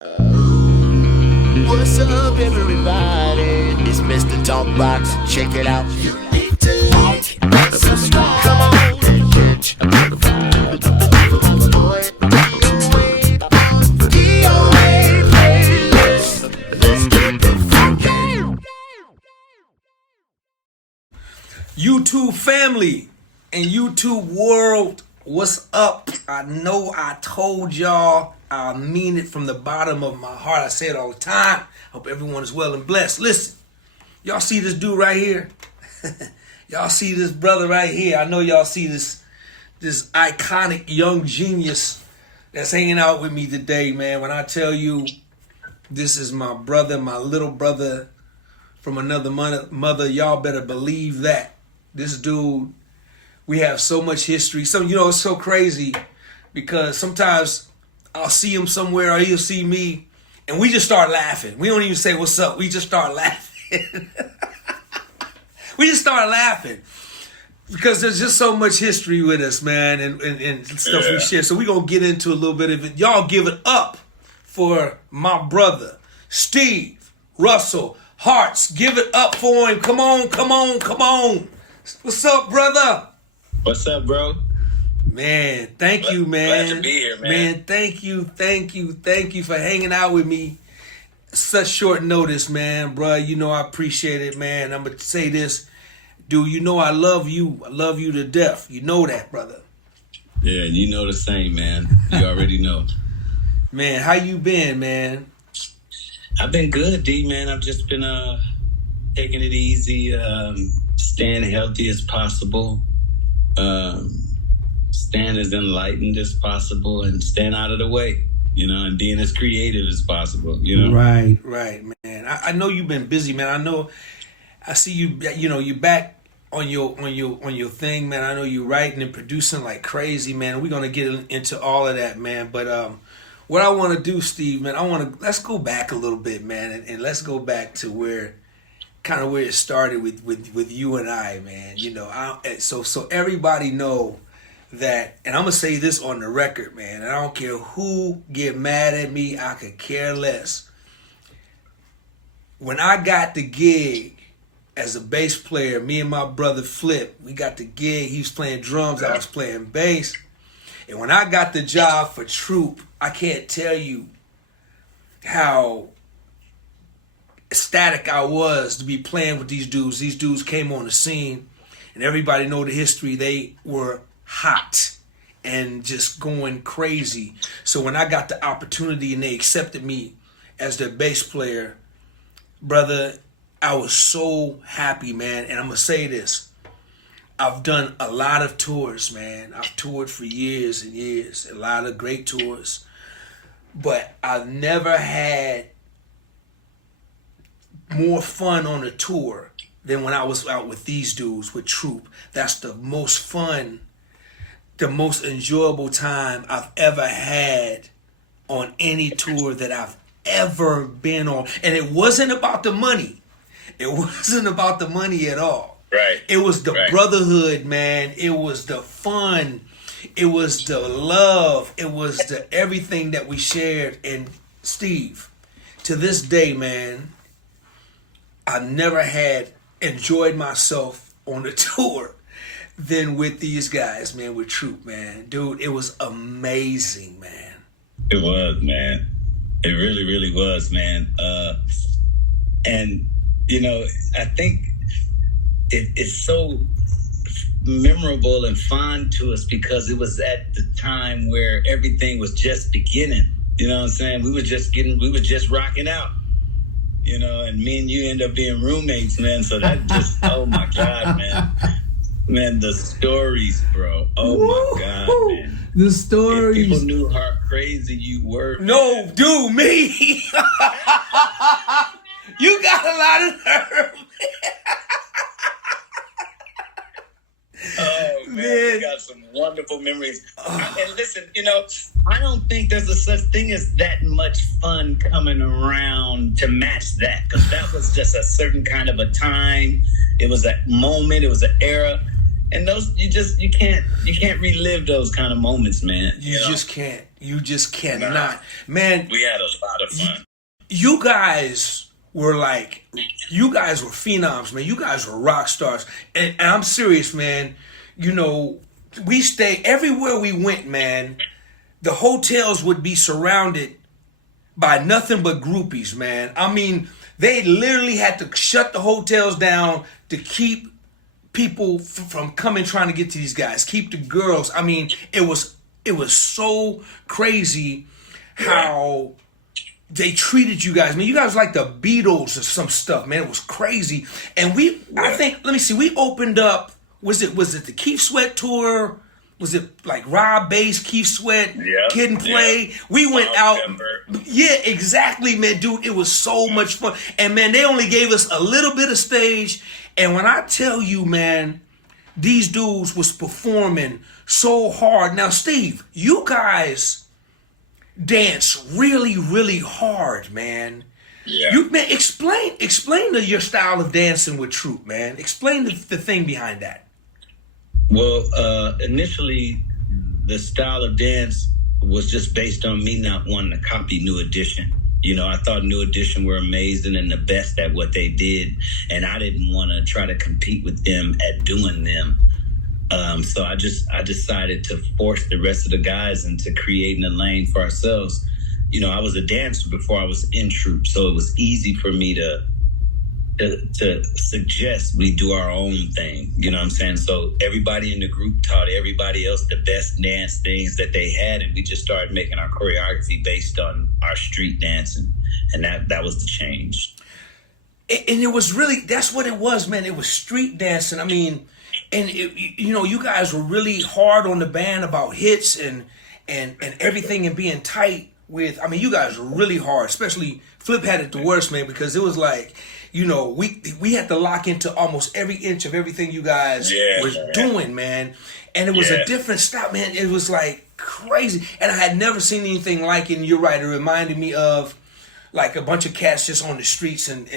What's up, everybody? It's Mr. Talkbox. Check it out. You need to like, subscribe, come on, and catch a motherfucker. DOA playlist. Let's keep it funky. YouTube family and YouTube world, what's up? I know I told y'all, I mean it from the bottom of my heart. I say it all the time. Hope everyone is well and blessed. Listen, y'all see this dude right here? Y'all see this brother right here? I know y'all see this iconic young genius that's hanging out with me today, man. When I tell you this is my brother, my little brother from another mother, y'all better believe that. This dude, we have so much history. So, it's so crazy because sometimes I'll see him somewhere or he'll see me and we just start laughing. We don't even say what's up. We just start laughing. We just start laughing because there's just so much history with us, man, and stuff we share. So we're going to get into a little bit of it. Y'all give it up for my brother, Steve Russel Harts. Give it up for him. Come on, come on, come on. What's up, brother? What's up, bro? Man, thank you, man. Glad to be here, man. Man, thank you for hanging out with me. Such short notice, man, bro. I appreciate it, man. I'm gonna say this, dude. I love you. I love you to death. You know that, brother. Yeah, you know the same, man. You already know. Man, how you been, man? I've been good, D, man. I've just been taking it easy, staying healthy as possible, staying as enlightened as possible, and staying out of the way, and being as creative as possible, Right, man. I know you've been busy, man. I see you. You back on your thing, man. I know you're writing and producing like crazy, man. We're gonna get into all of that, man. But what I want to do, Steve, man, let's go back a little bit, man, and let's go back to where it started with you and I, man. So everybody know that, and I'm gonna say this on the record, man, and I don't care who get mad at me, I could care less. When I got the gig as a bass player, me and my brother Flip, we got the gig. He was playing drums, I was playing bass. And when I got the job for Troop, I can't tell you how ecstatic I was to be playing with these dudes. These dudes came on the scene, and everybody know the history. They were hot and just going crazy. So when I got the opportunity and they accepted me as their bass player, brother, I was so happy, man. And I'm going to say this. I've done a lot of tours, man. I've toured for years and years, a lot of great tours. But I've never had more fun on a tour than when I was out with these dudes, with Troop. That's the most fun, the most enjoyable time I've ever had on any tour that I've ever been on. And it wasn't about the money. It wasn't about the money at all. Right. It was the brotherhood, man. It was the fun. It was the love. It was the everything that we shared. And Steve, to this day, man, I never had enjoyed myself on a tour than with these guys, man, with Troop, man. Dude, it was amazing, man. It was, man. It really, really was, man. And, I think it's so memorable and fond to us because it was at the time where everything was just beginning. You know what I'm saying? We were just rocking out. And me and you end up being roommates, man. So that just, oh my God, man. Man, the stories, bro. Oh my God, man. The stories. If people knew how crazy you were. No, man. Dude, me. You got a lot of nerve. Oh, man. We got some wonderful memories. And listen, I don't think there's a such thing as that much fun coming around to match that, because that was just a certain kind of a time. It was a moment. It was an era. And those you can't relive those kind of moments, man. You just can't. You just cannot. Man, we had a lot of fun. You guys were phenoms, man. You guys were rock stars. And I'm serious, man. You know, we stay everywhere we went, man. The hotels would be surrounded by nothing but groupies, man. I mean, they literally had to shut the hotels down to keep people from coming trying to get to these guys. Keep the girls. I mean, it was so crazy how they treated you guys. Man, you guys like the Beatles or some stuff, man. It was crazy. And I think, let me see, we opened up, was it the Keith Sweat tour? Was it like Rob Bass, Keith Sweat, Kid and Play? We went out. Yeah, exactly, man. Dude, it was so much fun. And, man, they only gave us a little bit of stage. And when I tell you, man, these dudes was performing so hard. Now, Steve, you guys dance really, really hard, man. Yeah. Man, explain your style of dancing with Troop, man. Explain the thing behind that. Well, initially, the style of dance was just based on me not wanting to copy New Edition. You know, I thought New Edition were amazing and the best at what they did, and I didn't want to try to compete with them at doing them. So I decided to force the rest of the guys into creating a lane for ourselves. You know, I was a dancer before I was in Troop, so it was easy for me to suggest we do our own thing. You know what I'm saying? So everybody in the group taught everybody else the best dance things that they had, and we just started making our choreography based on our street dancing, and that was the change. And it was really, that's what it was, man. It was street dancing. I mean, and you know, you guys were really hard on the band about hits and everything and being tight with, I mean, you guys were really hard, especially Flip had it the worst, man, because it was like, you know, we had to lock into almost every inch of everything you guys was doing, man. And it was a different style, man. It was like crazy. And I had never seen anything like it. And you're right. It reminded me of like a bunch of cats just on the streets and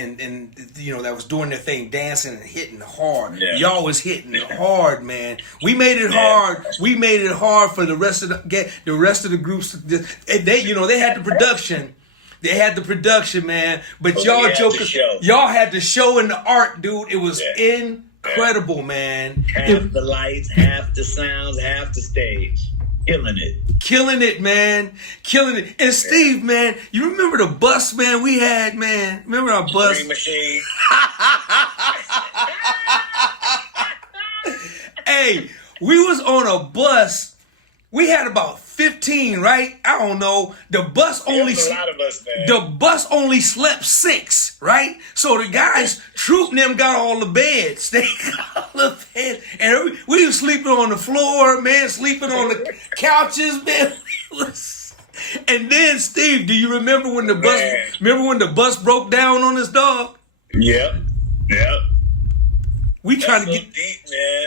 you know, that was doing their thing, dancing and hitting hard. Yeah. Y'all was hitting it hard, man. We made it hard. We made it hard for the rest of the groups. They, you know, they had the production. They had the production, man. But y'all had the show and the art, dude. It was incredible, man. Half the lights, half the sounds, half the stage. Killing it, man. Killing it. And Steve, man, you remember the bus, man, we had, man? Remember our bus? Green Machine. Hey, we was on a bus. We had about 15, right? I don't know. The bus only a lot of us, man. The bus only slept 6, right? So the guys, Troop and them got all the beds. They got all the beds. And we was sleeping on the floor, man, sleeping on the couches, man. And then, Steve, do you remember when the bus broke down on us, dog? Yep. We trying to get deep,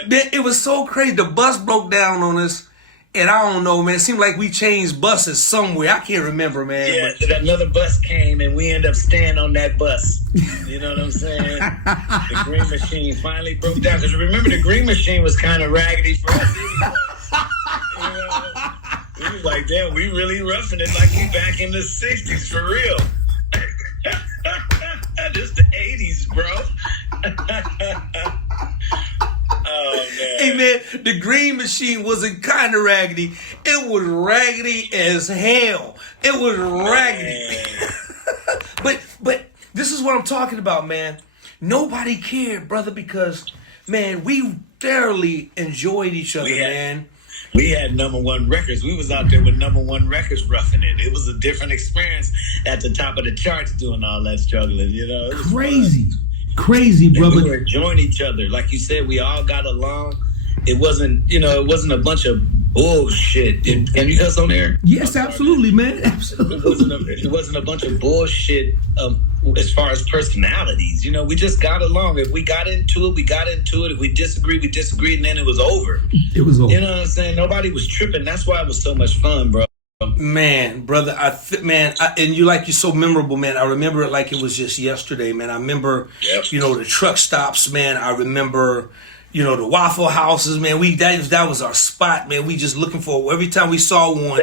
man. It was so crazy. The bus broke down on us. And I don't know, man. It seemed like we changed buses somewhere. I can't remember, man. Yeah, but another bus came, and we ended up staying on that bus. You know what I'm saying? The Green Machine finally broke down. Because remember, the Green Machine was kind of raggedy for us. You know? We was like, damn, we really roughing it like we back in the 60s, for real. This the 80s, bro. Oh, man. Hey, man, the Green Machine wasn't kind of raggedy. It was raggedy as hell. It was raggedy. But this is what I'm talking about, man. Nobody cared, brother, because, man, we thoroughly enjoyed each other, man. We had #1 records. We was out there with #1 records roughing it. It was a different experience at the top of the charts doing all that struggling, you know. It was crazy. Fun. Crazy, brother. We were enjoying each other. Like you said, we all got along. It wasn't a bunch of bullshit. Can you cuss on there? Yes, absolutely, man. Absolutely. It wasn't a bunch of bullshit as far as personalities. You know, we just got along. If we got into it, we got into it. If we disagreed, we disagreed, and then it was over. It was over. You know what I'm saying? Nobody was tripping. That's why it was so much fun, bro. Man, brother, and you're so memorable, man. I remember it like it was just yesterday, man. I remember, you know, the truck stops, man. I remember, the Waffle Houses, man. That was our spot, man. We just looking for every time we saw one.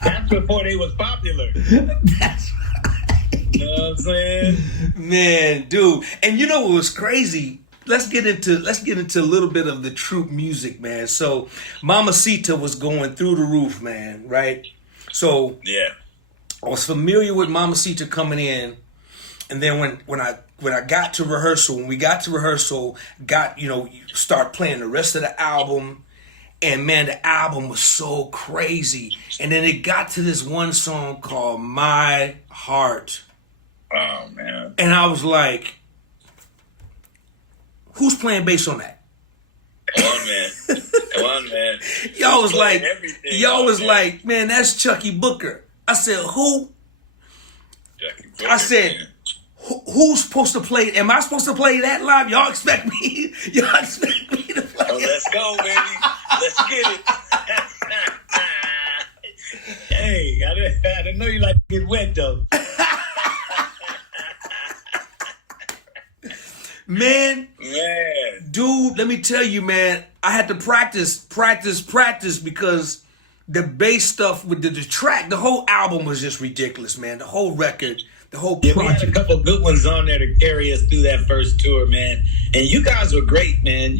That's before they was popular. That's right. You know what I'm saying? Man, dude. And you know what was crazy? Let's get into a little bit of the troop music, man. So Mamacita was going through the roof, man, right? So yeah, I was familiar with Mamacita coming in, and then when I got to rehearsal, start playing the rest of the album, and man, the album was so crazy. And then it got to this one song called My Heart. Oh man. And I was like, who's playing bass on that? Come on, man. Come on, man. Y'all was like, man, that's Chucky Booker. I said, who? Chucky Booker, I said, man. Who's supposed to play? Am I supposed to play that live? Y'all expect me to play? Oh, let's go, baby. Let's get it. Hey, I didn't know you like to get wet, though. Man, dude, let me tell you, man, I had to practice because the bass stuff with the track, the whole album was just ridiculous, man. The whole record, the whole project. We had a couple good ones on there to carry us through that first tour, man. And you guys were great, man.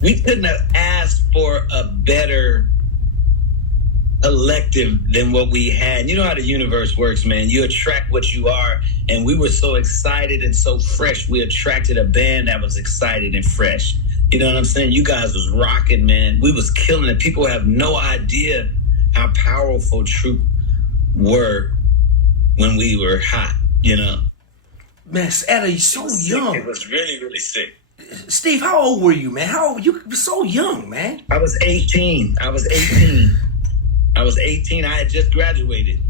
We couldn't have asked for a better collective than what we had. You know how the universe works, man. You attract what you are, and we were so excited and so fresh. We attracted a band that was excited and fresh. You know what I'm saying? You guys was rocking, man. We was killing it. People have no idea how powerful Troop were when we were hot, Man, Etta, you're so young. It was really, really sick. Steve, how old were you, man? How old? You were so young, man. I was 18. I had just graduated.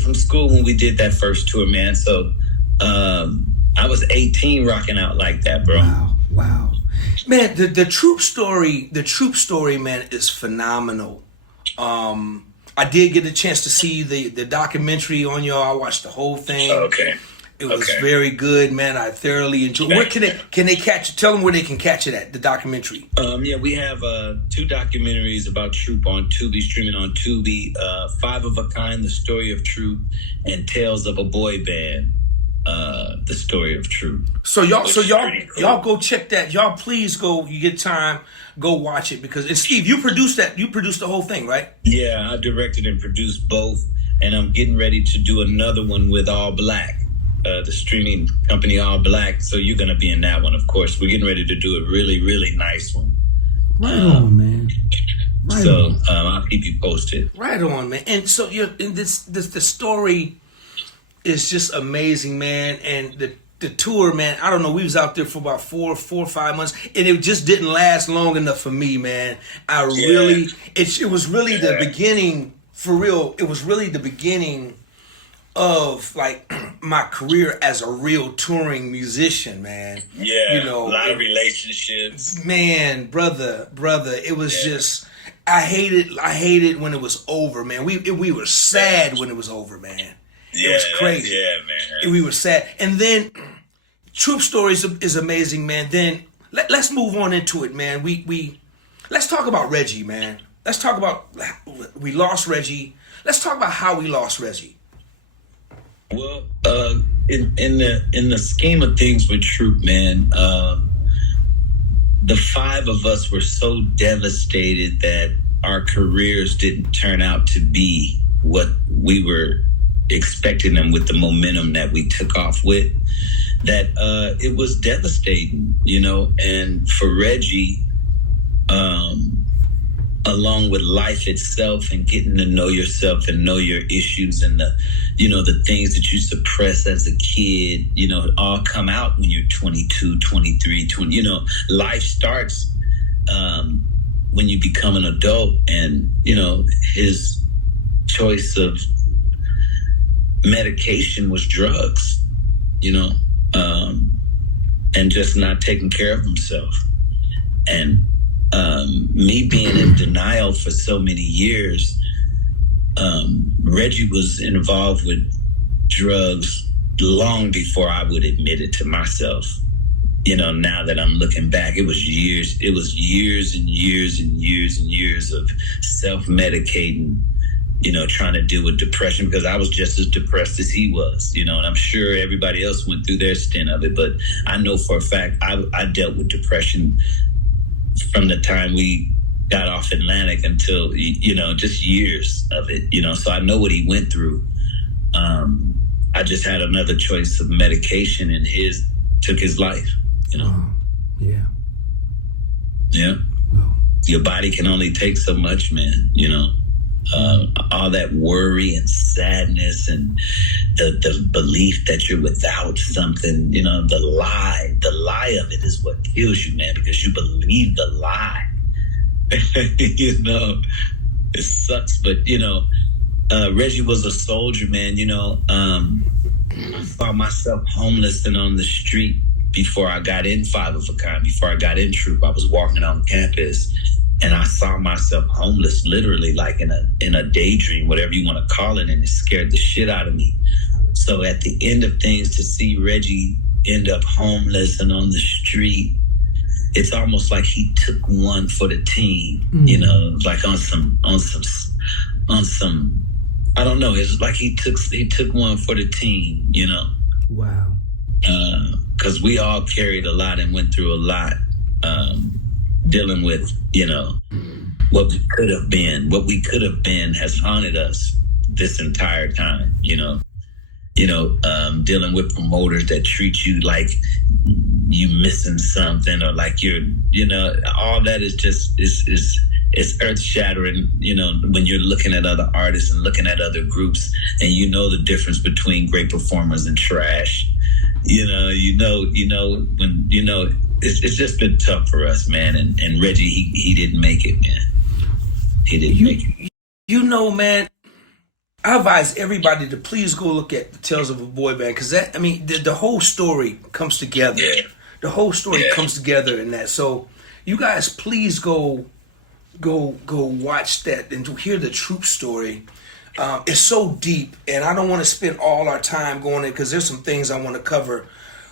From school when we did that first tour, man. So I was 18 rocking out like that, bro. Wow. Man, the Troop story, man, is phenomenal. I did get a chance to see the documentary on y'all. I watched the whole thing. Okay. It was very good, man. I thoroughly enjoyed. Where can they catch it? Tell them where they can catch it at, the documentary. We have 2 documentaries about Troop on Tubi, streaming on Tubi. 5 of a Kind, The Story of Troop, and Tales of a Boy Band, The Story of Troop. So y'all go check that. Y'all please go, you get time, go watch it, because, and Steve, you produced the whole thing, right? Yeah, I directed and produced both, and I'm getting ready to do another one with All Black. The streaming company All Black, so you're going to be in that one, of course. We're getting ready to do a really, really nice one. Right on, man. I'll keep you posted. Right on, man. And so the story is just amazing, man. And the tour, man, I don't know, we was out there for about 4 or 5 months, and it just didn't last long enough for me, man. It was really the beginning, for real, it was really the beginning of like my career as a real touring musician, man. Yeah, a lot of relationships. Man, brother, it was just, I hated when it was over, man. We were sad when it was over, man. It was crazy. Yeah, man. We were sad. And then Troop Stories is amazing, man. Then let's move on into it, man. Let's talk about Reggie, man. Let's talk about, we lost Reggie. Let's talk about how we lost Reggie. Well, in the scheme of things with Troop, man, the 5 of us were so devastated that our careers didn't turn out to be what we were expecting them with the momentum that we took off with, that it was devastating, and for Reggie, along with life itself and getting to know yourself and know your issues and the things that you suppress as a kid, all come out when you're 22, 23, 20, life starts when you become an adult, and, his choice of medication was drugs, and just not taking care of himself. And me being in denial for so many years, Reggie was involved with drugs long before I would admit it to myself. You know, now that I'm looking back, it was years and years and years and years of self-medicating, you know, trying to deal with depression, because I was just as depressed as he was, you know, and I'm sure everybody else went through their stint of it. But I know for a fact I dealt with depression from the time we got off Atlantic until, you know, just years of it, you know, so I know what he went through. I just had another choice of medication, and his took his life, you know. Yeah. Well, your body can only take so much, man, you know. All that worry and sadness and the belief that you're without something, you know, the lie of it is what kills you, man, because you believe the lie. You know, it sucks, but you know, Reggie was a soldier, man. You know, I found myself homeless and on the street before I got in Five of a Kind. Before I got in Troop, I was walking on campus, and I saw myself homeless, literally, like in a daydream, whatever you want to call it, and it scared the shit out of me. So at the end of things, to see Reggie end up homeless and on the street, it's almost like he took one for the team, you know, like on some, I don't know. It's like he took one for the team, you know. Wow. Because we all carried a lot and went through a lot, dealing with, you know, what we could have been. What we could have been has haunted us this entire time, you know. Dealing with promoters that treat you like you missing something, or like you're, you know, all that is just it's earth shattering, you know, when you're looking at other artists and looking at other groups, and you know the difference between great performers and trash. You know when you know it's just been tough for us, man. And Reggie, he didn't make it, man. He didn't make it. You know, man, I advise everybody to please go look at the Tales of a Boy Band, because that, I mean, the whole story comes together. Yeah. The whole story comes together in that. So you guys, please go watch that and to hear the Troop story. It's so deep, and I don't want to spend all our time going in, because there's some things I want to cover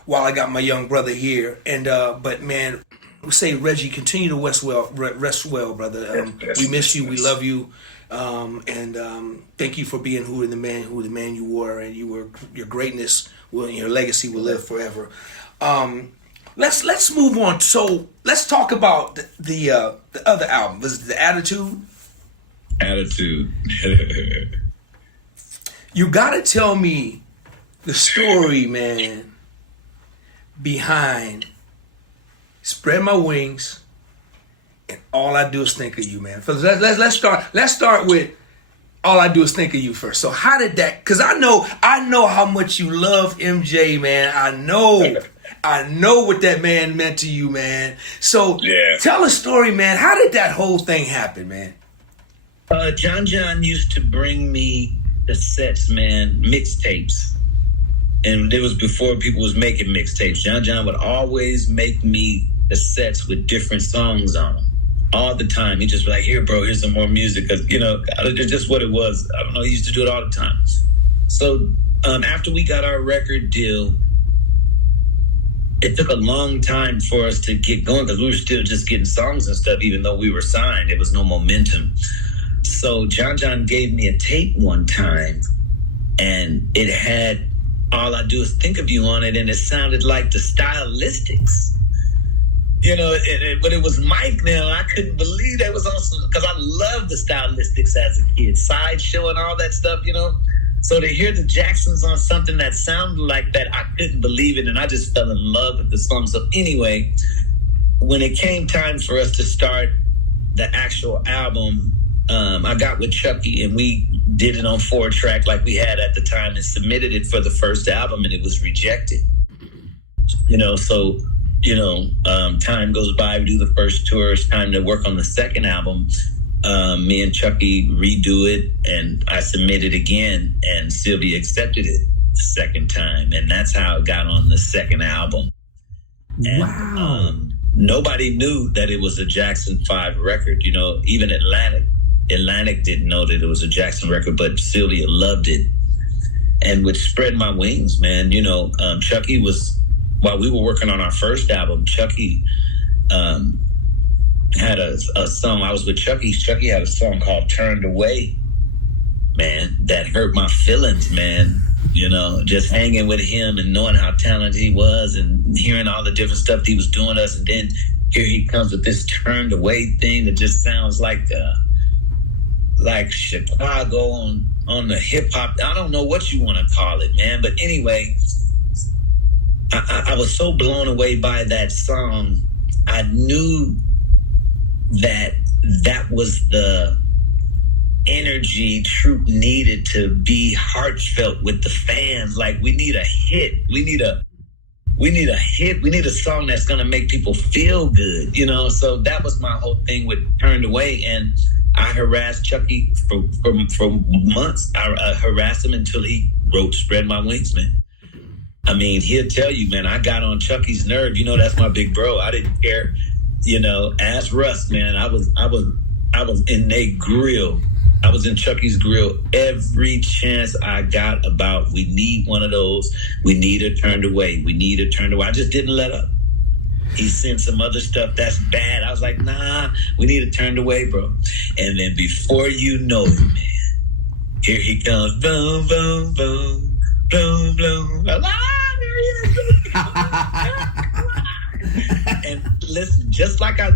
while I got my young brother here. And but man, we say, Reggie, continue to rest well, brother. We miss you. We love you. And thank you for being who the man you were, and your greatness your legacy will live forever. Let's move on. So let's talk about the other album. Was it the Attitude? Attitude. You gotta tell me the story, man, behind Spread My Wings and All I Do Is Think of You, man. Let's start with All I Do Is Think of You first. So how did that? Because I know how much you love MJ, man. I know what that man meant to you, man. So tell a story, man. How did that whole thing happen, man? John used to bring me cassettes, man, mixtapes. And it was before people was making mixtapes. John would always make me cassettes with different songs on them all the time. He just be like, here, bro, here's some more music. Because, you know, it's just what it was. I don't know. He used to do it all the time. So after we got our record deal, it took a long time for us to get going, because we were still just getting songs and stuff, even though we were signed. There was no momentum. So John gave me a tape one time, and it had All I Do Is Think of You on it, and it sounded like the Stylistics. You know, but it was Mike now. I couldn't believe that was awesome, because I loved the Stylistics as a kid. Sideshow and all that stuff, you know. So to hear the Jacksons on something that sounded like that, I couldn't believe it, and I just fell in love with the song. So anyway, when it came time for us to start the actual album, I got with Chucky, and we did it on 4-track like we had at the time, and submitted it for the first album, and it was rejected. You know, so, you know, time goes by, we do the first tour, it's time to work on the second album. Me and Chucky redo it, and I submitted again, and Sylvia accepted it the second time, and that's how it got on the second album. And, wow. Nobody knew that it was a Jackson 5 record. You know, even Atlantic didn't know that it was a Jackson record, but Sylvia loved it. And with Spread My Wings, man, you know, Chucky was, while we were working on our first album, Chucky had a song. I was with Chucky. Chucky had a song called Turned Away, man, that hurt my feelings, man. You know, just hanging with him and knowing how talented he was and hearing all the different stuff he was doing us. And then here he comes with this Turned Away thing that just sounds like Chicago on the hip hop. I don't know what you want to call it, man. But anyway, I was so blown away by that song. I knew that was the energy Troop needed to be heartfelt with the fans. Like, we need a hit. We need a hit. We need a song that's going to make people feel good, you know? So that was my whole thing with Turned Away. And I harassed Chucky for months. I harassed him until he wrote Spread My Wings, man. I mean, he'll tell you, man, I got on Chucky's nerve. You know, that's my big bro. I didn't care. You know, ask Russ, man. I was in their grill. I was in Chucky's grill every chance I got about, we need one of those. We need a Turned Away. We need a Turned Away. I just didn't let up. He sent some other stuff that's bad. I was like, nah, we need a Turned Away, bro. And then before you know it, man, here he comes. Boom, boom, boom, boom, boom. And listen, just like I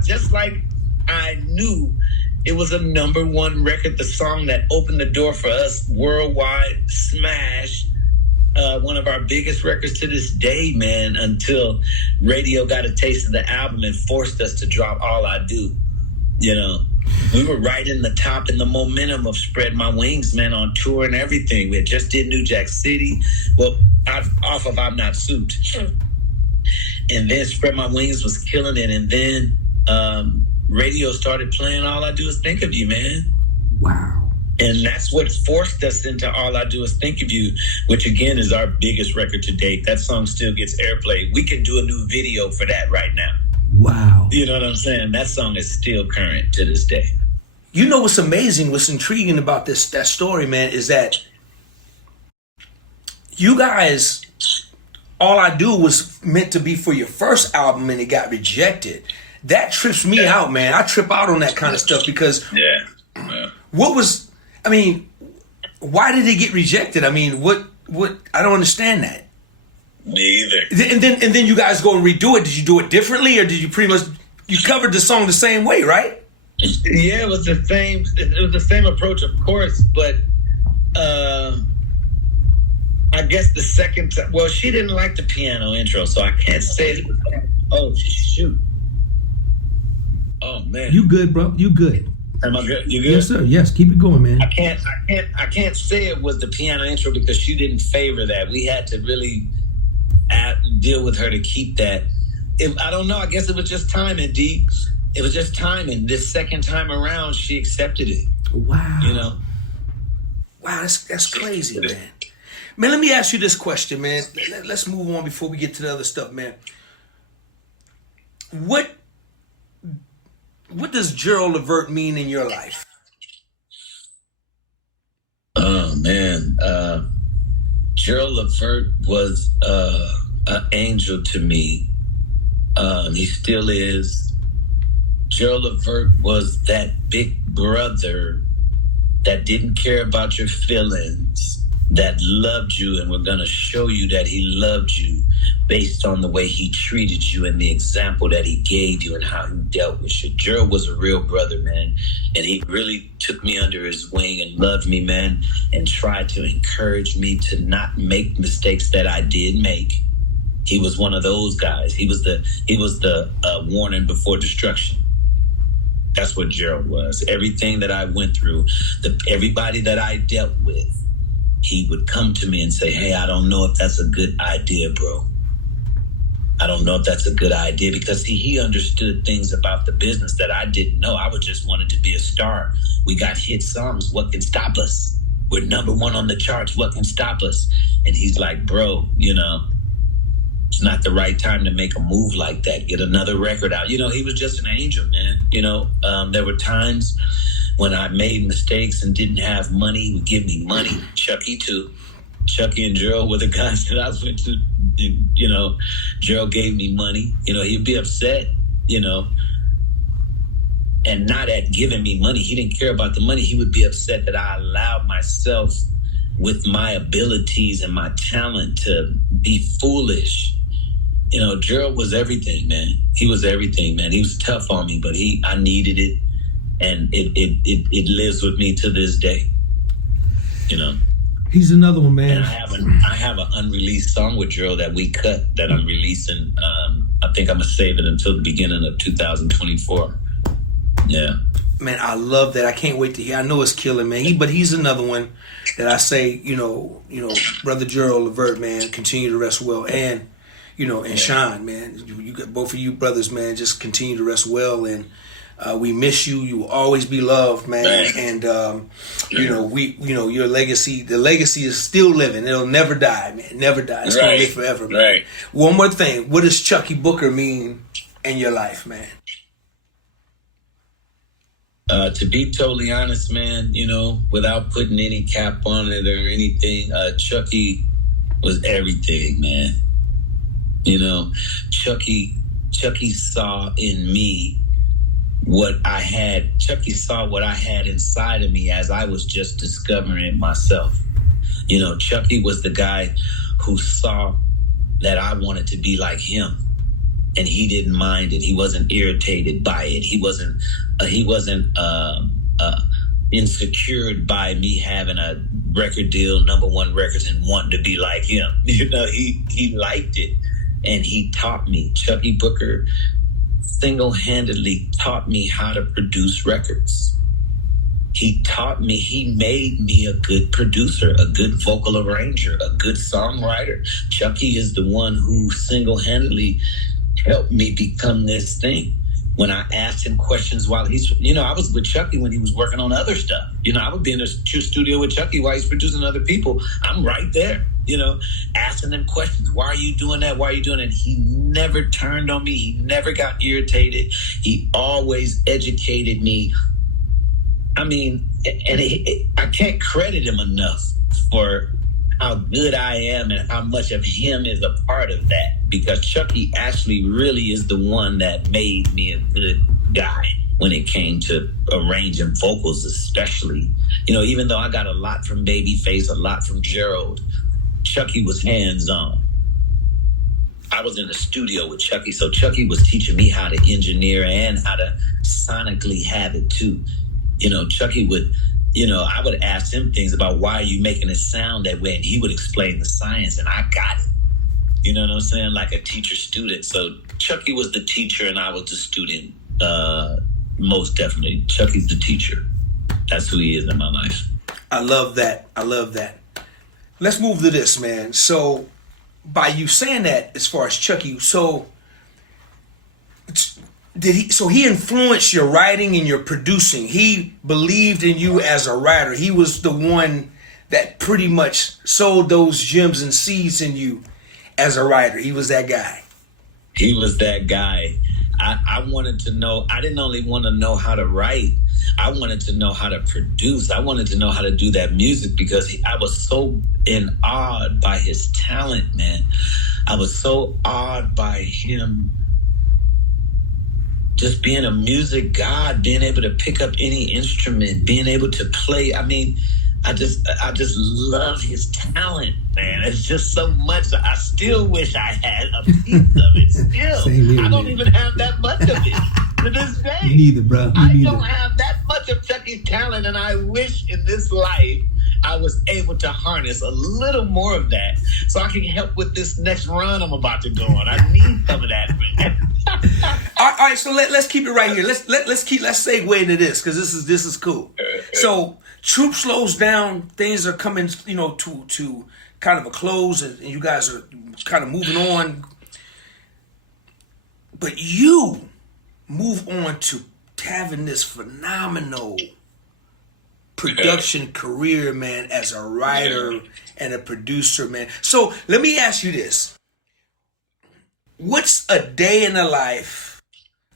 knew it was a #1 record, the song that opened the door for us worldwide, smash, one of our biggest records to this day, man, until radio got a taste of the album and forced us to drop All I Do. You know, we were right in the top in the momentum of Spread My Wings, man, on tour and everything. We had just did New Jack City, well, off of I'm Not Suit. And then Spread My Wings was killing it. And then radio started playing All I Do Is Think of You, man. Wow. And that's what forced us into All I Do Is Think of You, which again is our biggest record to date. That song still gets airplay. We can do a new video for that right now. Wow. You know what I'm saying? That song is still current to this day. You know what's amazing, what's intriguing about that story, man, is that you guys, All I Do was meant to be for your first album and it got rejected. That trips me out, man. I trip out on that kind of stuff because why did it get rejected? I mean, what I don't understand that. Me either. And then you guys go and redo it. Did you do it differently, or did you pretty much, you covered the song the same way, right? Yeah, it was the same. It was the same approach, of course, but I guess the second time, well, she didn't like the piano intro, so I can't say it. Oh shoot! Oh man, you good, bro? You good? Am I good? You good? Yes, sir. Yes, keep it going, man. I can't say it was the piano intro because she didn't favor that. We had to really deal with her to keep that. I don't know. I guess it was just timing, D. It was just timing. This second time around, she accepted it. Wow. You know. Wow, that's crazy, man. Man, let me ask you this question, man. Let's move on before we get to the other stuff, man. What does Gerald Levert mean in your life? Oh man, Gerald Levert was an angel to me. He still is. Gerald Levert was that big brother that didn't care about your feelings, that loved you and were going to show you that he loved you based on the way he treated you and the example that he gave you and how he dealt with you. Gerald was a real brother, man, and he really took me under his wing and loved me, man, and tried to encourage me to not make mistakes that I did make. He was one of those guys. He was the warning before destruction. That's what Gerald was. Everything that I went through, everybody that I dealt with, he would come to me and say, hey, I don't know if that's a good idea, bro. I don't know if that's a good idea, because he understood things about the business that I didn't know. I would just wanted to be a star. We got hit songs. What can stop us? We're #1 on the charts. What can stop us? And he's like, bro, you know, it's not the right time to make a move like that. Get another record out. You know, he was just an angel, man. You know, there were times when I made mistakes and didn't have money. He would give me money. Chucky too. Chucky and Gerald were the guys that I went to. You know, Gerald gave me money. You know, he'd be upset, you know, and not at giving me money. He didn't care about the money. He would be upset that I allowed myself, with my abilities and my talent, to be foolish. You know, Gerald was everything, man. He was everything, man. He was tough on me, but I needed it, and it lives with me to this day. You know. He's another one, man. And I have an unreleased song with Gerald that we cut that I'm releasing. I think I'm gonna save it until the beginning of 2024. Yeah. Man, I love that. I can't wait to hear. I know it's killing, man. But he's another one that I say, you know, Brother Gerald Levert, man, continue to rest well, and and Sean, man, you got both of you brothers, man. Just continue to rest well, and we miss you. You will always be loved, man. And your legacy. The legacy is still living. It'll never die, man. Never die. It's gonna live forever, man. Right. One more thing. What does Chucky Booker mean in your life, man? To be totally honest, man, without putting any cap on it or anything, Chucky was everything, man. Chucky saw in me what I had. Chucky saw what I had inside of me as I was just discovering it myself. Chucky was the guy who saw that I wanted to be like him, and he didn't mind it. He wasn't irritated by it. He wasn't insecured by me having a record deal, #1 records, and wanting to be like him. He liked it, and he taught me. Chucky Booker single-handedly taught me how to produce records. He made me a good producer, a good vocal arranger, a good songwriter. Chucky is the one who single-handedly helped me become this thing. When I asked him questions while I was with Chucky when he was working on other stuff. I would be in the studio with Chucky while he's producing other people. I'm right there, asking them questions. Why are you doing that? Why are you doing it? He never turned on me. He never got irritated. He always educated me. I mean, and I can't credit him enough for how good I am and how much of him is a part of that, because Chucky actually really is the one that made me a good guy when it came to arranging vocals, especially. Even though I got a lot from Babyface, a lot from Gerald, Chucky was hands-on. I was in the studio with Chucky, so Chucky was teaching me how to engineer and how to sonically have it too. Chucky would, I would ask him things about, why are you making it sound that way? And he would explain the science, and I got it. You know what I'm saying? Like a teacher-student. So Chucky was the teacher, and I was the student. Most definitely. Chucky's the teacher. That's who he is in my life. I love that. Let's move to this, man. So by you saying that, as far as Chucky, he influenced your writing and your producing. He believed in you as a writer. He was the one that pretty much sowed those gems and seeds in you as a writer. He was that guy. He was that guy. I wanted to know. I didn't only want to know how to write. I wanted to know how to produce. I wanted to know how to do that music, because I was so awed by his talent, man. I was so awed by him just being a music god, being able to pick up any instrument, being able to play. I mean, I just love his talent, man. It's just so much. I still wish I had a piece of it. Still, I don't even have that much of it to this day. Me neither, bro. I don't have that much of Chucky's talent, and I wish in this life I was able to harness a little more of that, so I can help with this next run I'm about to go on. I need some of that, man. All right, so let's keep it right here. Let's segue into this, because this is cool. So Troop slows down. Things are coming, to kind of a close, and you guys are kind of moving on. But you move on to having this phenomenal production career, man, as a writer and a producer, man. So let me ask you this. What's a day in the life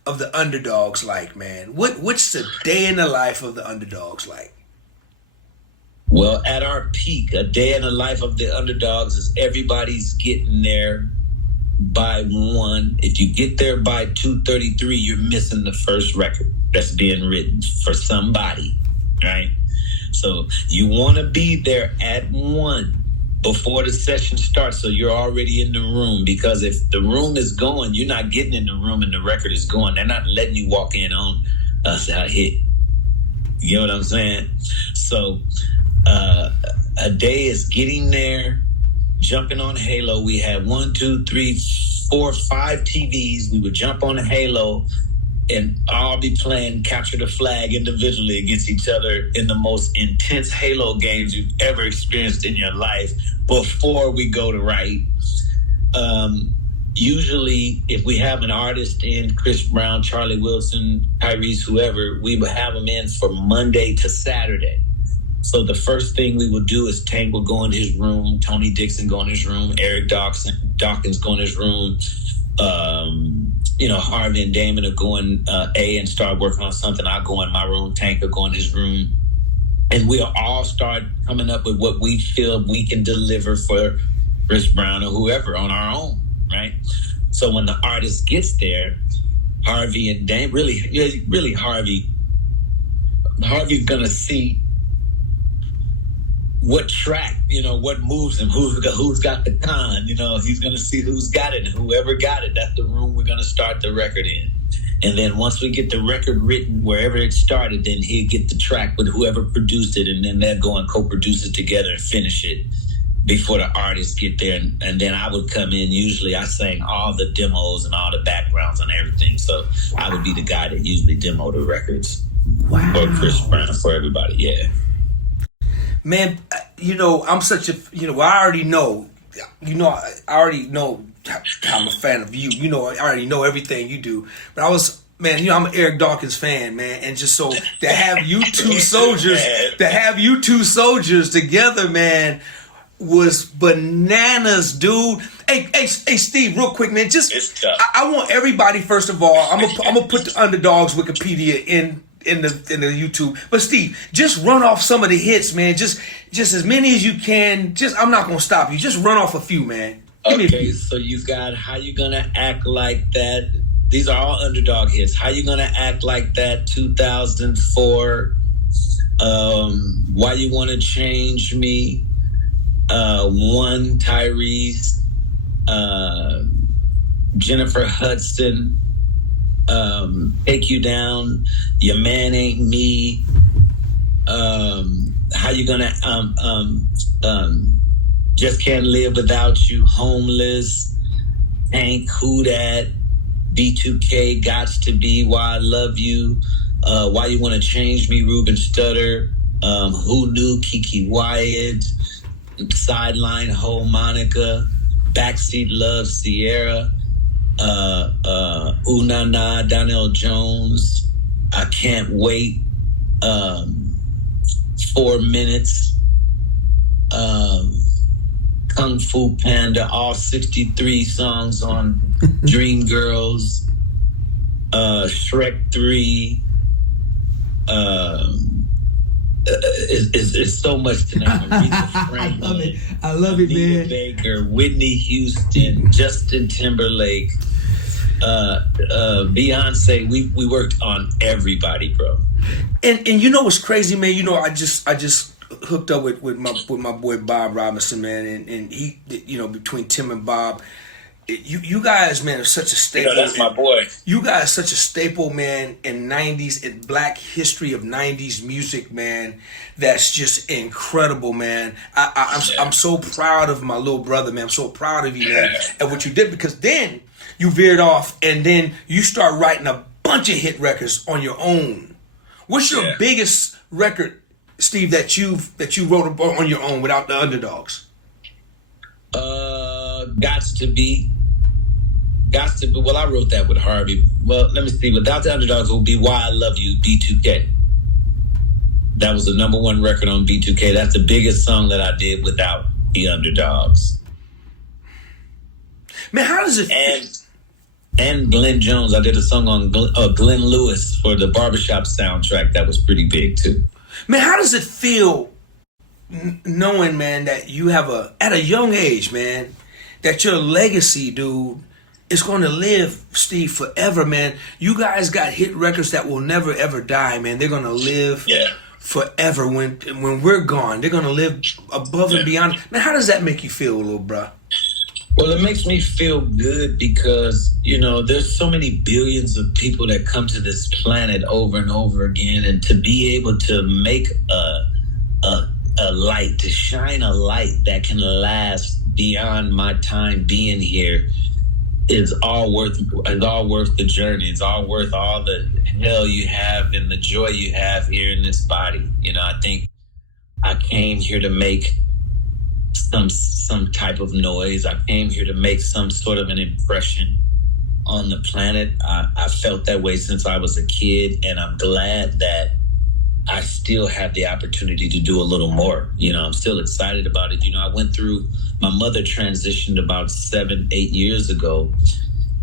of the Underdogs like, man? What's the day in the life of the Underdogs like? Well, at our peak, a day in the life of the Underdogs is everybody's getting there by 1. If you get there by 2:33, you're missing the first record that's being written for somebody, right? So you want to be there at 1 before the session starts, so you're already in the room, because if the room is going, you're not getting in the room and the record is going. They're not letting you walk in on a hit. You know what I'm saying? So a day is getting there, jumping on Halo. We had 1, 2, 3, 4, 5 TVs. We would jump on Halo and all be playing Capture the Flag individually against each other in the most intense Halo games you've ever experienced in your life before we go to write. Usually, if we have an artist in, Chris Brown, Charlie Wilson, Tyrese, whoever, we would have them in for Monday to Saturday. So the first thing we would do is Tank would go in his room, Tony Dixon go in his room, Eric Dawkins go in his room, Harvey and Damon are going and start working on something. I'll go in my room, Tank will go in his room, and we'll all start coming up with what we feel we can deliver for Chris Brown or whoever on our own, right? So when the artist gets there, Harvey and Damon, really Harvey's gonna see what track, what moves him, who's got the con, he's going to see who's got it, and whoever got it, that's the room we're going to start the record in. And then once we get the record written, wherever it started, then he'll get the track with whoever produced it, and then they'll go and co-produce it together and finish it before the artists get there. And then I would come in, usually I sang all the demos and all the backgrounds and everything, so I would be the guy that usually demo the records for Chris Brown, for everybody, yeah. Man, I'm such a, I already know I'm a fan of you. I already know everything you do. But I'm an Eric Dawkins fan, man. And just so to have you two soldiers together, man, was bananas, dude. Hey, Steve, real quick, man. I want everybody, first of all, I'm gonna put the Underdogs Wikipedia in the YouTube. But Steve, just run off some of the hits, man. Just as many as you can. I'm not gonna stop you. Just run off a few, man. Okay, so you got How You Gonna Act Like That. These are all Underdog hits. How You Gonna Act Like That, 2004. Why You Wanna Change Me, 1, Tyrese. Jennifer Hudson, Take You Down, Your Man Ain't Me, How You Gonna Just Can't Live Without You, Homeless, Tank, Who Dat, B2K, Gots to Be, Why I Love You, Why You Wanna Change Me, Ruben Stutter, Who Knew, Kiki Wyatt, Sideline Ho, Monica, Backseat Love, Sierra, Ooh Na Na, Donnell Jones, I Can't Wait, 4 Minutes, Kung Fu Panda, all 63 songs on Dreamgirls, Shrek 3, it's so much tonight. I love it, man. Baker, Whitney Houston, Justin Timberlake, Beyonce. We worked on everybody, bro. And what's crazy, man? I just hooked up with my boy Bob Robinson, man, and he, between Tim and Bob, you guys, man, are such a staple. That's my boy. You guys are such a staple, man, in 90s, in black history of 90s music, man. That's just incredible, man. I'm so proud of my little brother, man. I'm so proud of you, man, and what you did, because then you veered off and then you start writing a bunch of hit records on your own. What's your biggest record, Steve, that you wrote on your own without the Underdogs? Gots to be. Well, I wrote that with Harvey. Well, let me see. Without the Underdogs, it would be Why I Love You, B2K. That was the #1 record on B2K. That's the biggest song that I did without the Underdogs. Man, how does it And Glenn Jones. I did a song on Glenn Lewis for the Barbershop soundtrack. That was pretty big, too. Man, how does it feel knowing, man, that you have at a young age, man, that your legacy, dude, is going to live, Steve, forever, man. You guys got hit records that will never ever die, man. They're going to live forever. When we're gone, they're going to live above and beyond. Man, how does that make you feel, little bruh? Well, it makes me feel good because, you know, there's so many billions of people that come to this planet over and over again, and to be able to make a light, to shine a light that can last beyond my time being here is all worth the journey. It's all worth all the hell you have and the joy you have here in this body. You know, I think I came here to make some type of noise. I came here to make some sort of an impression on the planet. I felt that way since I was a kid, and I'm glad that I still have the opportunity to do a little more. You know, I'm still excited about it. You know, my mother transitioned about 7-8 years ago,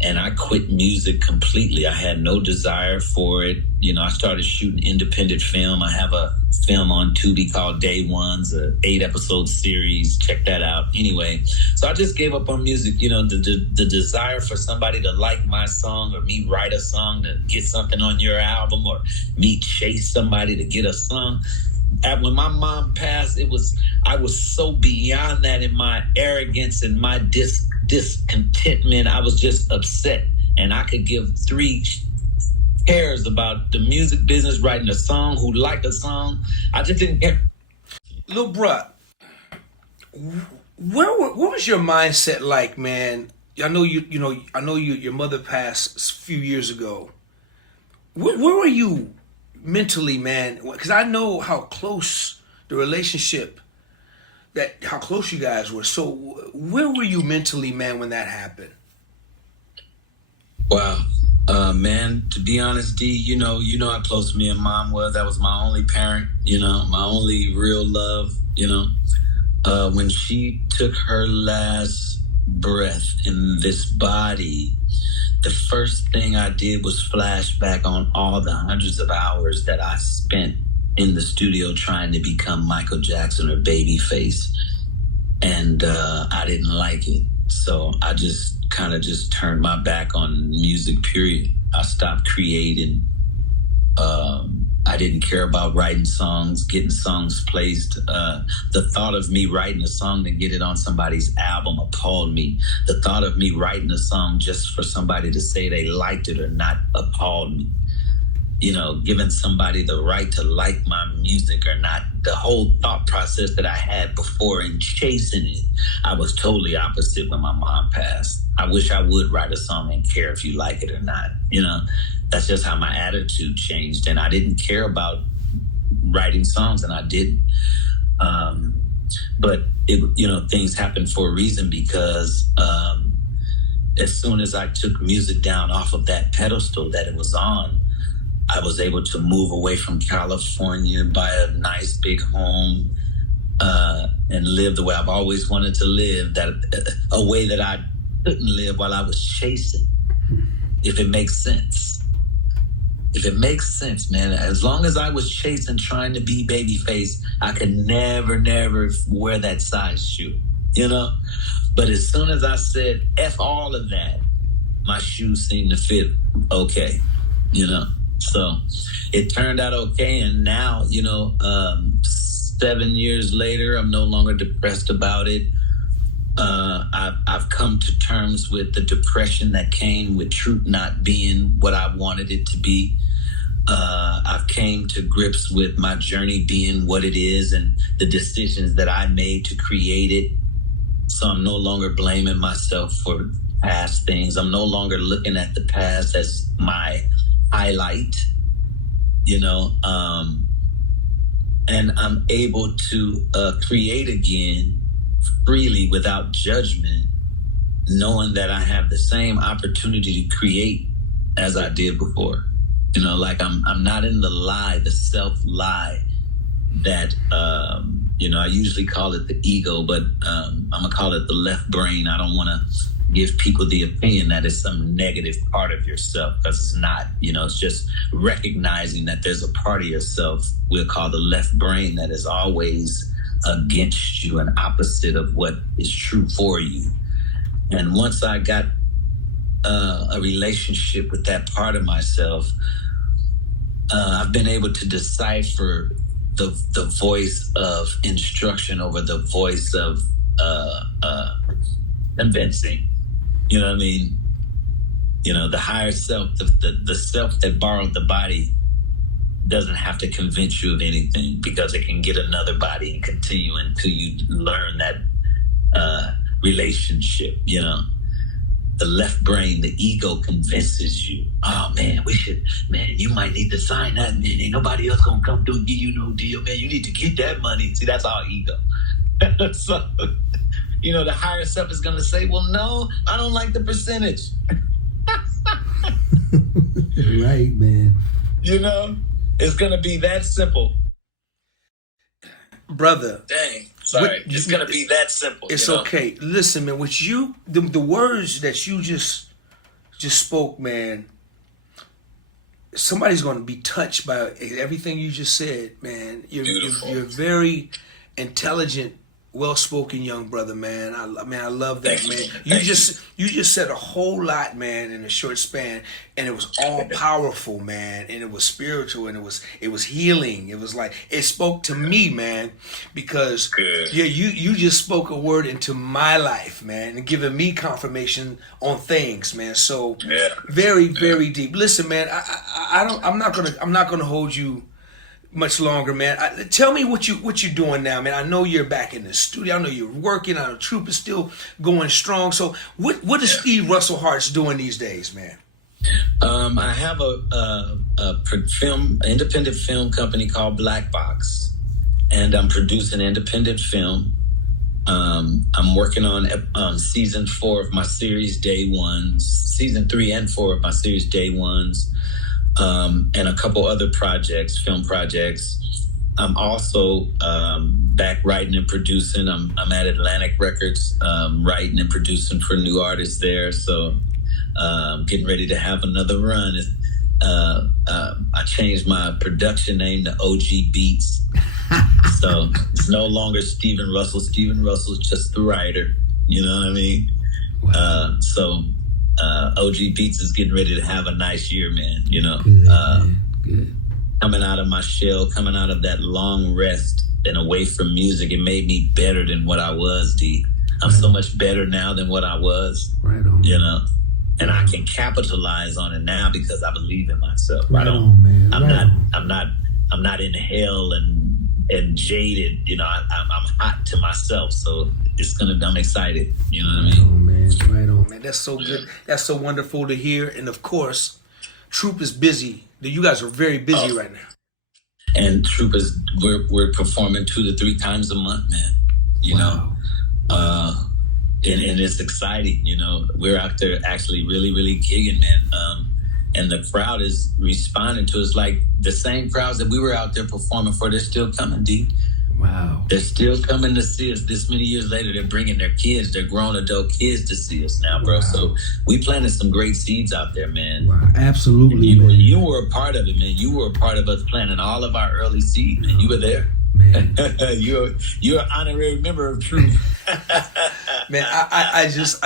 and I quit music completely. I had no desire for it. You know, I started shooting independent film. I have a film on Tubi called Day Ones, a 8-episode series. Check that out. Anyway, so I just gave up on music. You know, the desire for somebody to like my song, or me write a song to get something on your album, or me chase somebody to get a song. And when my mom passed, I was so beyond that in my arrogance and my discontentment. I was just upset, and I could give 3 cares about the music business, writing a song, who liked a song. I just didn't care. Lil bruh, what was your mindset like, man? I know your mother passed a few years ago. Where were you mentally, man? Because I know how close the relationship, how close you guys were. So where were you mentally, man, when that happened? Wow. Man, to be honest, D, you know how close me and mom was. That was my only parent, you know, my only real love, you know. When she took her last breath in this body, the first thing I did was flash back on all the hundreds of hours that I spent in the studio trying to become Michael Jackson or Babyface. And I didn't like it. So I just kind of turned my back on music, period. I stopped creating. I didn't care about writing songs, getting songs placed. The thought of me writing a song to get it on somebody's album appalled me. The thought of me writing a song just for somebody to say they liked it or not appalled me. You know, giving somebody the right to like my music or not, the whole thought process that I had before and chasing it, I was totally opposite when my mom passed. I wish I would write a song and care if you like it or not. You know, that's just how my attitude changed. And I didn't care about writing songs, and I didn't. But, things happen for a reason, because as soon as I took music down off of that pedestal that it was on, I was able to move away from California, buy a nice big home, and live the way I've always wanted to live, a way that I couldn't live while I was chasing, if it makes sense. If it makes sense, man, as long as I was chasing, trying to be Babyface, I could never wear that size shoe, you know? But as soon as I said, F all of that, my shoes seemed to fit okay, you know? So it turned out okay. And now, 7 years later, I'm no longer depressed about it. I've come to terms with the depression that came with truth not being what I wanted it to be. I've came to grips with my journey being what it is and the decisions that I made to create it. So I'm no longer blaming myself for past things. I'm no longer looking at the past as my highlight, and I'm able to create again freely without judgment, knowing that I have the same opportunity to create as I did before. Like I'm not in the self-lie that, I usually call it the ego, but I'm gonna call it the left brain. I don't want to give people the opinion that it's some negative part of yourself, because it's not. It's just recognizing that there's a part of yourself we'll call the left brain that is always against you and opposite of what is true for you. And once I got a relationship with that part of myself, I've been able to decipher the voice of instruction over the voice of convincing. You know what I mean? You know, the higher self, the self that borrowed the body doesn't have to convince you of anything, because it can get another body and continue until you learn that relationship, you know. The left brain, the ego convinces you, oh man, you might need to sign that, man. Ain't nobody else gonna come through and give you no deal, man. You need to get that money. See, that's all ego. So, you know, the higher self is gonna say, well, no, I don't like the percentage. Right, man. You know, it's gonna be that simple. Brother. Dang. Sorry, it's gonna be that simple. It's you know? okay. Listen, man. What you the words that you just spoke, man. Somebody's gonna be touched by everything you just said, man. You're very intelligent, well-spoken young brother, man. I love that, man. You just said a whole lot, man, in a short span, and it was all powerful, man, and it was spiritual, and it was healing. It was like, it spoke to me, man, because you just spoke a word into my life, man, and giving me confirmation on things, man. So very, very deep. Listen, man, I'm not gonna hold you much longer, man. Tell me what you're doing now, man. I know you're back in the studio. I know you're working. I know Troop is still going strong. So what is Steve Russel Harts doing these days, man? I have a independent film company called Black Box, and I'm producing independent film. I'm working on season 4 of my series Day Ones, season 3 and 4 of my series Day Ones. And a couple other film projects. I'm also back writing and producing. I'm at Atlantic Records, writing and producing for new artists there. So getting ready to have another run. I changed my production name to OG Beats. So it's no longer Steven Russell. Steven Russell's just the writer. You know what I mean? Wow. OG Beats is getting ready to have a nice year, man. You know, good. Coming out of my shell, coming out of that long rest and away from music, it made me better than what I was, D. I'm so much better now than what I was. Right on. You know, and I can capitalize on it now because I believe in myself. Right on, man. I'm not in hell and jaded. You know, I'm hot to myself, so I'm excited. You know what I mean? Right on, man. Right on. Man, that's so good. That's so wonderful to hear. And of course, Troop is busy. You guys are very busy right now. And Troop is we're performing 2 to 3 times a month, man. You know, and it's exciting. You know, we're out there actually really, really gigging, man. And the crowd is responding to us like the same crowds that we were out there performing for. They're still coming, D. Wow. They're still coming to see us this many years later. They're bringing their kids, their grown adult kids to see us now, bro. Wow. So we planted some great seeds out there, man. Wow, absolutely, you were a part of it, man. You were a part of us planting all of our early seeds, and you were there. Man. You're an honorary member of Truth. Man, I just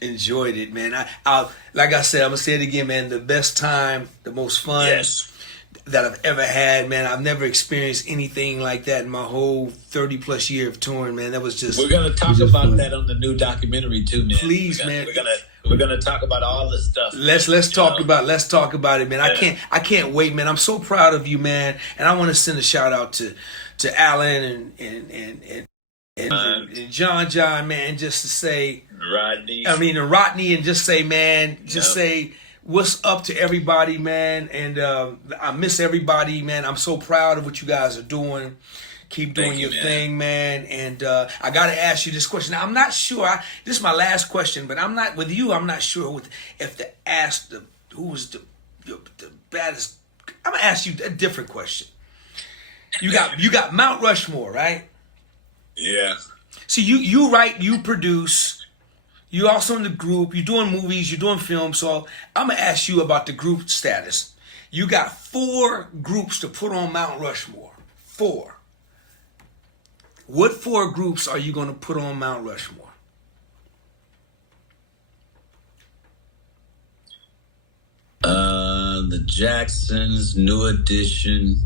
enjoyed it, man. I like I said, I'm gonna say it again, man. The best time, the most fun that I've ever had, man. I've never experienced anything like that in my whole 30 plus year of touring, man. That was just. We're gonna talk about that on the new documentary too, man. Please, man. We're gonna talk about all this stuff. Let's talk about it, man. Yeah. I can't wait, man. I'm so proud of you, man. And I want to send a shout out to Alan and John, man, just to say Rodney, and just say, man, say what's up to everybody, man. And I miss everybody, man. I'm so proud of what you guys are doing. Keep doing your thing, man. And I got to ask you this question. Now, I'm not sure. This is my last question, but I'm not sure who was the baddest. I'm gonna ask you a different question. You got Mount Rushmore, right? Yeah. See, you write, you produce. You're also in the group. You're doing movies. You're doing films. So I'm gonna ask you about the group status. You got 4 groups to put on Mount Rushmore. 4. What 4 groups are you going to put on Mount Rushmore? The Jacksons, New Edition,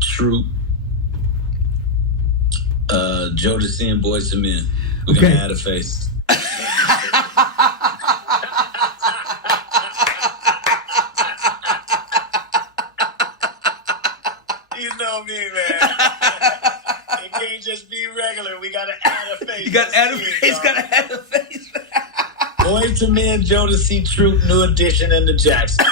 Troop, Jodeci and Boyz II Men. We're gonna add a face. You know me, man. It can't just be regular. We gotta add a face. You gotta add a face. Gotta add a face. Boyz II Men, Jodeci, Troop, New Edition, and the Jacksons.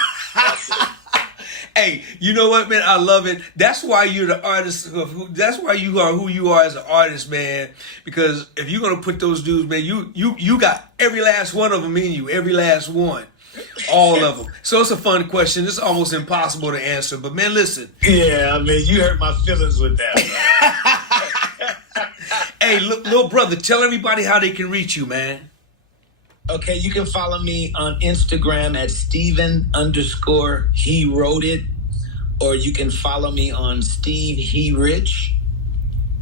Hey, you know what, man? I love it. That's why you're the artist. That's why you are who you are as an artist, man. Because if you're gonna put those dudes, man, you got every last one of them in you. Every last one, all of them. So it's a fun question. It's almost impossible to answer. But man, listen. Yeah, I mean, you hurt my feelings with that. Hey, look, little brother, tell everybody how they can reach you, man. Okay, you can follow me on Instagram at Steven_he wrote it, or you can follow me on Steve He Rich.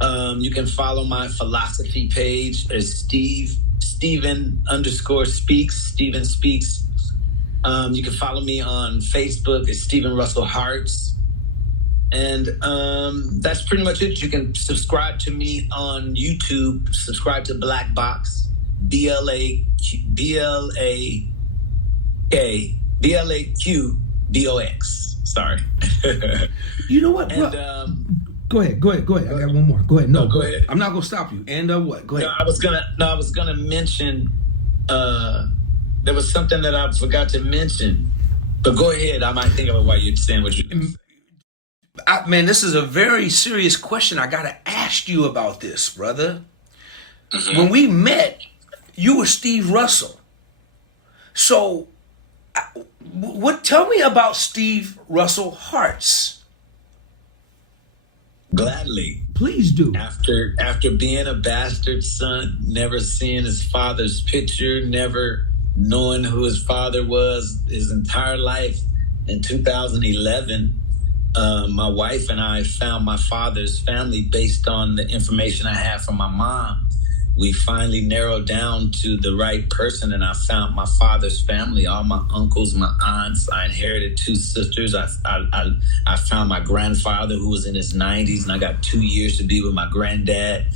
You can follow my philosophy page as Steven_speaks, Steven Speaks. You can follow me on Facebook as Stephen Russel Harts. And that's pretty much it. You can subscribe to me on YouTube, subscribe to Black Box. BLAQBOX. Sorry. You know what, bro? And, go ahead. I got one more. Go ahead. No, go ahead. I'm not gonna stop you. And what? Go ahead. I was gonna mention. There was something that I forgot to mention, but go ahead. I might think of it while you're saying what you. Man, this is a very serious question. I gotta ask you about this, brother. Mm-hmm. When we met, you were Steve Russell. So, tell me about Steve Russel Harts. Gladly. Please do. After being a bastard son, never seeing his father's picture, never knowing who his father was his entire life, in 2011, my wife and I found my father's family based on the information I had from my mom. We finally narrowed down to the right person, and I found my father's family, all my uncles, my aunts. I inherited 2 sisters. I found my grandfather, who was in his 90s, and I got 2 years to be with my granddad.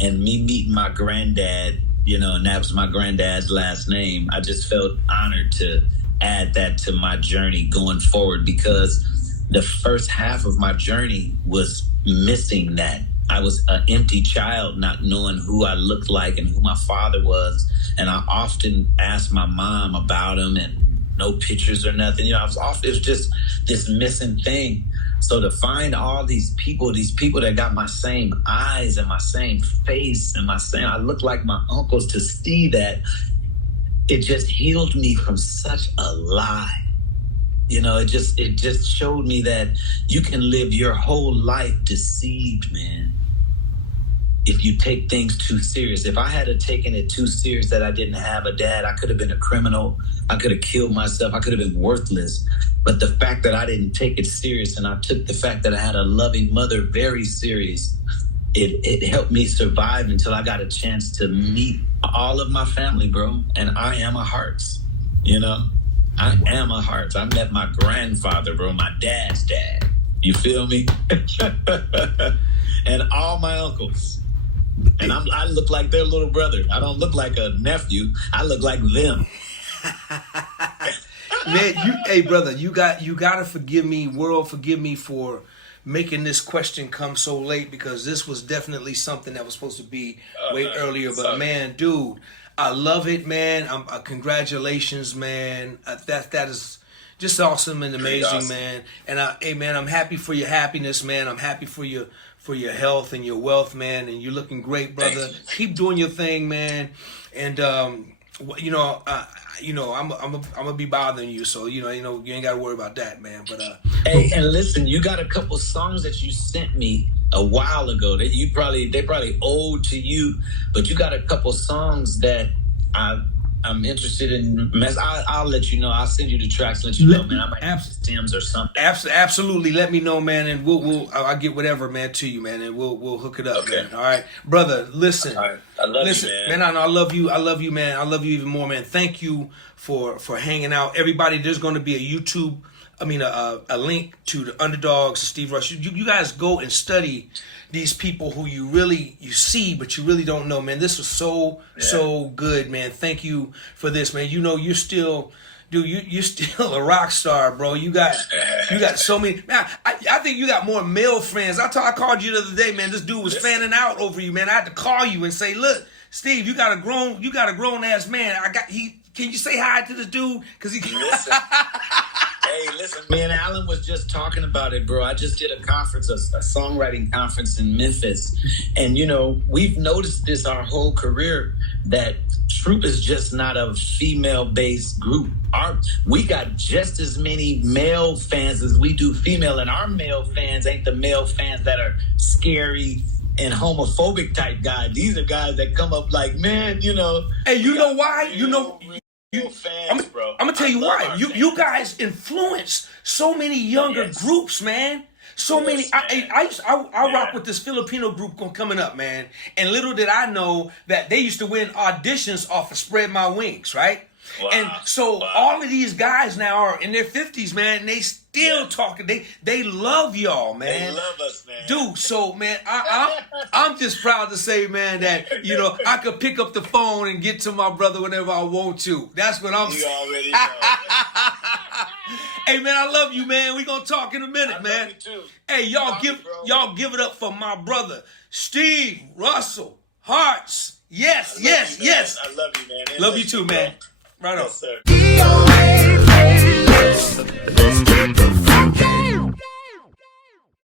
And me meeting my granddad, and that was my granddad's last name, I just felt honored to add that to my journey going forward, because the first half of my journey was missing that. I was an empty child, not knowing who I looked like and who my father was. And I often asked my mom about him, and no pictures or nothing. It was just this missing thing. So to find all these people that got my same eyes and my same face and I look like my uncles, to see that, it just healed me from such a lie. It just showed me that you can live your whole life deceived, man, if you take things too serious. If I had taken it too serious that I didn't have a dad, I could have been a criminal. I could have killed myself. I could have been worthless. But the fact that I didn't take it serious, and I took the fact that I had a loving mother very serious, it helped me survive until I got a chance to meet all of my family, bro. And I am a Harts, I am a Harts. I met my grandfather, bro, my dad's dad. You feel me? And all my uncles. And I look like their little brother. I don't look like a nephew. I look like them. Man, hey brother, you gotta forgive me, world, forgive me for making this question come so late, because this was definitely something that was supposed to be way earlier. But sorry. Man, dude, I love it, man. Congratulations, man. That is just awesome and amazing, awesome. Man. And hey, man, I'm happy for your happiness, man. I'm happy for your health and your wealth, man. And you're looking great, brother. Keep doing your thing, man. And I'm gonna be bothering you, so you ain't gotta worry about that, man. But hey, and listen, you got a couple songs that you sent me a while ago that they probably old to you, but you got a couple songs that I'm interested in I'll let you know. I'll send you the tracks. Let you know, man. I might have stems or something. Absolutely. Let me know, man, and I'll get whatever, man, to you, man, and we'll hook it up, Okay. man. All right, brother. Listen. All right. I love you, man. I love you. I love you, man. I love you even more, man. Thank you for hanging out, everybody. There's going to be a YouTube. A link to the Underdogs, Steve Russell. You guys go and study these people who you see, but you really don't know, man. This was so good, man. Thank you for this, man. You know, you're still, dude. You're still a rock star, bro. You got so many. Man, I think you got more male friends. I called you the other day, man. This dude was fanning out over you, man. I had to call you and say, look, Steve, you got a grown ass man. Can you say hi to this dude? Cause he. Listen. Hey, listen, me and Alan was just talking about it, bro. I just did a conference, a songwriting conference in Memphis. And, you know, we've noticed this our whole career, that Troop is just not a female-based group. We got just as many male fans as we do female, and our male fans ain't the male fans that are scary and homophobic type guys. These are guys that come up like, man, you know. Hey, you know why? You know. Fans, bro. I'm gonna tell you why. You guys influence so many younger groups, man. So many. I rock with this Filipino group coming up, man. And little did I know that they used to win auditions off of Spread My Wings, right? Wow. And so all of these guys now are in their 50s, man, and they still talking. They love y'all, man. They love us, man. Dude, so, man, I'm just proud to say, man, that, you know, I could pick up the phone and get to my brother whenever I want to. That's what I'm saying. You already know. Hey, man, I love you, man. We gonna talk in a minute, man. Love you too. Hey, y'all give it up for my brother, Steve Russel Harts. Yes. I love you, man. Love you too, man. Right on. Yes, sir. DOA playlist. Let's get the